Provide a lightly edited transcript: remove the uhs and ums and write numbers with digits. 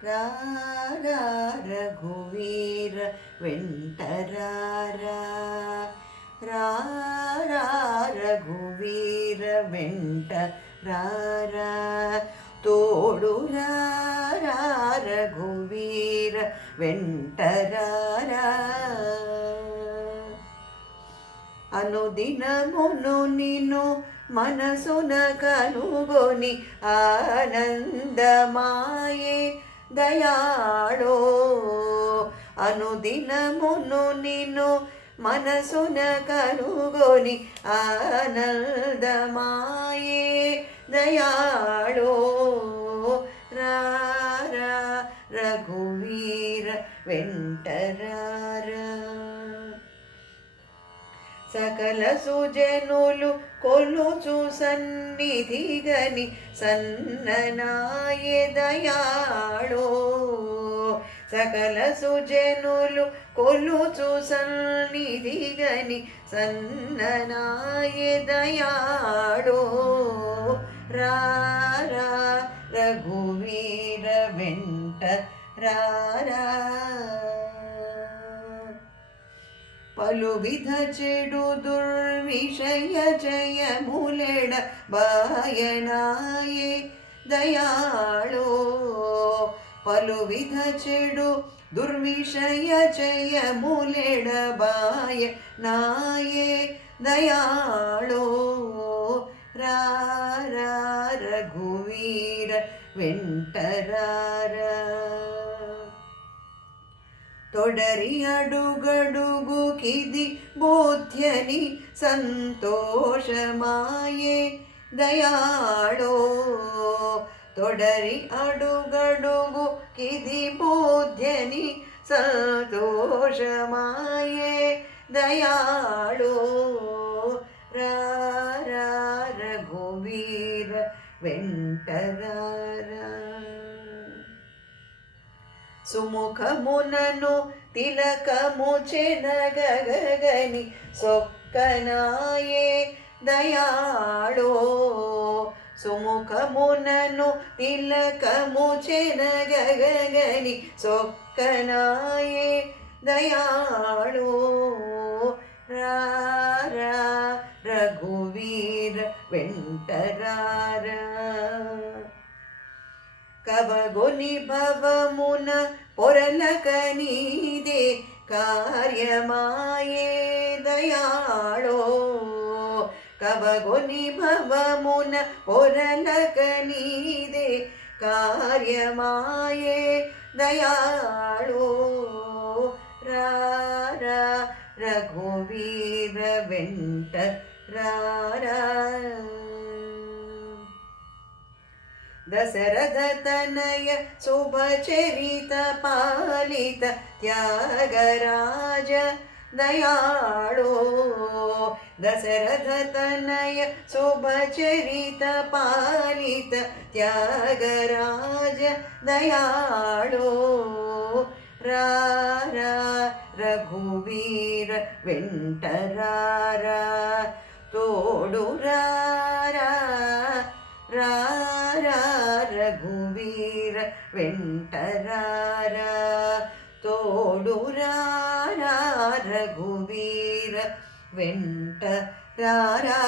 రారా రఘువీర వెంటరారా రారా రఘువీర వెంట రారా తోడు రారా రఘువీర వెంటరారా అనుదినమును నిన్ను మనసున కనుగొని ఆనందమాయే దయాళో అనుదినమును నిన్ను మనసున కనుగొని ఆనందమాయే దయాళో రారా రఘువీర వెంటరారా సకల సుజనులు కొలుచు సన్నిధిగని సన్ననాయే దయాళో సకల సుజనులు కొలుచు సన్నిధిగని సన్ననాయే దయాళో రారా రఘువీర వెంట రారా పలువిధ చెడు దుర్విషయ జయములెడ బాయనాయే దయాళో పలువిధ చెడు దుర్విషయ జయములెడ బాయనాయే దయాళో రారా రఘువీర వెంటరారా తొడరి అడుగడుగుకిది బోధ్యని సంతోషమాయే దయాళో తొడరి అడుగడుగుకిది బోధ్యని సంతోషమాయే దయాళో రారా రఘువీర వెంటరారా సుముఖమునను తిలకము చెనగగని సొక్కనాయే దయాళో సుముఖమునను తిలకము చెనగగని సొక్కనాయే దయాళో రారా రఘువీర వెంటరారా కవగొని భవమున పొరలక నీదే కార్యమాయే దయాళో కవగొని భవమున పొరలక నీదే కార్యమాయే దయాళో రారా రఘువీర వెంట రారా దశరథ తనయ శుభచరిత పాలిత త్యాగరాజ దయాళో దశరథ తనయ శుభచరిత పాలిత త్యాగరాజ దయాళో రారా రఘువీర వెంటరారా తోడు రారా రారా రఘువీర వెంటరారా తోడు రారా రఘువీర వెంటరారా